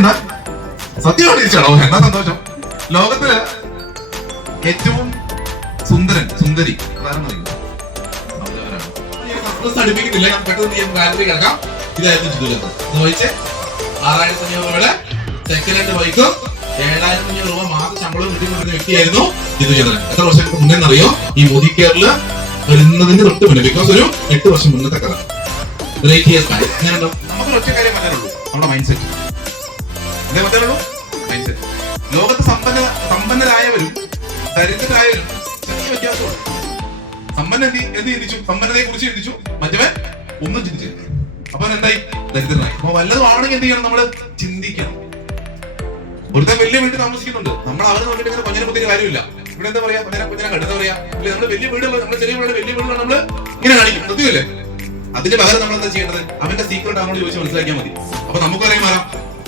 എന്താ സത്യമാണ് തിരിച്ചാണോ? എന്താ സന്തോഷം? ലോകത്തില് ഏറ്റവും സുന്ദരി അടുപ്പിക്കുന്നില്ല. ഞാൻ പെട്ടെന്ന് ഞാൻ ബാറ്ററി കിടക്കാം. ഇതായിരുന്നു ജിതുലത്ത്. ചോദിച്ചേ 6500 രൂപയുടെ സെക്കൻഡ് ഹാൻഡ് ബൈക്കും 7500 രൂപ മാസം ശമ്പളം കിട്ടിക്കൊണ്ടിരുന്ന വ്യക്തിയായിരുന്നു ജിതുചന്ദ്രൻ. എത്ര വർഷങ്ങൾക്ക് മുന്നേ അറിയോ? ഈ മോദി കെയറില് വരുന്നതിന് തൊട്ട് മുന്നേ. ബിക്കോസ് ഒരു 8 വർഷം മുന്നത്തെ കഥ. അങ്ങനെയുണ്ടോ? നമുക്ക് ഒറ്റ കാര്യം പറയാനുള്ളൂ, നമ്മുടെ മൈൻഡ് സെറ്റ്. അതേ പറയാനുള്ളൂ, മൈൻഡ് സെറ്റ്. ലോകത്ത് സമ്പന്നരായവരും ദരിദ്രരായവരും ചെറിയ വ്യത്യാസമാണ്. സമ്പന്ന എന്ത് ചിന്തിച്ചു? സമ്പന്നതയെ കുറിച്ച് ചിന്തിച്ചു. മറ്റവൻ ഒന്നും ചിന്തിച്ചില്ല. അപ്പൊ എന്തായി? ദരിദ്രനായി. അപ്പൊ വല്ലതും ആണെങ്കിൽ എന്ത് ചെയ്യണം? നമ്മള് ചിന്തിക്കണം. ഒരുത്തൻ വലിയ വീട്ടിൽ താമസിക്കുന്നുണ്ട്. നമ്മൾ അവരെ നോക്കിയിട്ട് ഇങ്ങനെ കൊഞ്ഞിനെ കുത്തിയ കാര്യമില്ല. ഇവിടെ എന്താ പറയാ? കൊഞ്ഞിനെ കണ്ടെന്താ പറയാ? നമ്മള് വലിയ വീടുകൾ, നമ്മുടെ ചെറിയ വീടുകൾ, വലിയ വീടുകൾ നമ്മള് ഇങ്ങനെ കാണിക്കും. സത്യമല്ലേ? അതിന് പകരം നമ്മൾ എന്താ ചെയ്യേണ്ടത്? അവന്റെ സീക്രട്ട് അവനോട് ചോദിച്ച് മനസ്സിലാക്കിയാൽ മതി. അപ്പൊ നമുക്ക് അറിയാൻ മാറാം.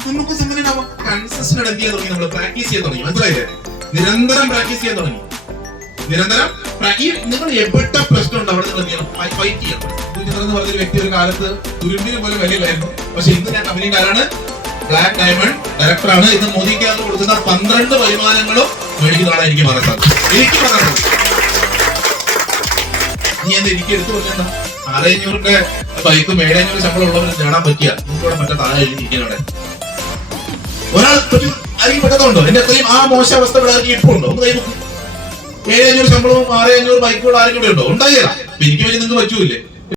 നമുക്ക് സമ്പന്നനാവാം. കൺസിസ്റ്റന്റ് ചെയ്യാൻ തുടങ്ങി, നമ്മൾ പ്രാക്ടീസ് ചെയ്യാൻ തുടങ്ങി. മനസ്സിലായില്ലേ? നിരന്തരം പ്രാക്ടീസ് ചെയ്യാൻ തുടങ്ങി. നിരന്തരം നിങ്ങൾ എവിടെ പ്രശ്നം ഉണ്ട് അവിടെ നിങ്ങൾ ഫൈറ്റ് ചെയ്യണം. എന്ന് പറഞ്ഞൊരു വ്യക്തി ഒരു കാലത്ത് തുരുമ്പിന് പോലെ വിലയിലായിരുന്നു. പക്ഷെ ഇന്ന് ഞാൻ കമ്പനിക്കാരാണ്, ബ്ലാക്ക് ഡയമണ്ട് ഡയറക്ടറാണ്. ഇന്ന് മോദിക്ക് കൊടുക്കുന്ന 12 വരുമാനങ്ങളും മേടിക്കുന്നതാണ് എനിക്ക് പറയാൻ സാധിക്കും. എനിക്ക് പറയാനുള്ളത് നീ എന്താ എനിക്ക് എടുത്തു പറഞ്ഞാ 6500 ബൈക്കും 7500 ശമ്പളം ഉള്ളവർ നേടാൻ പറ്റിയ നമുക്കിവിടെ മറ്റേ താഴെ എഴുതിയിരിക്കുന്നവിടെ ഒരാൾ ആരെങ്കിലും പെട്ടതുണ്ടോ? എന്റെ അത്രയും ആ മോശം അവസ്ഥ ഇവിടെ ഇപ്പൊ ഉണ്ടോ? ഒന്ന് കൈ 7500 ശമ്പളവും 6500 ബൈക്കുകൾ ആരെങ്കിലും ഉണ്ടോ? ഉണ്ടായില്ല. എനിക്ക് വേണ്ടി നിങ്ങൾക്ക് പറ്റൂല്ലേ?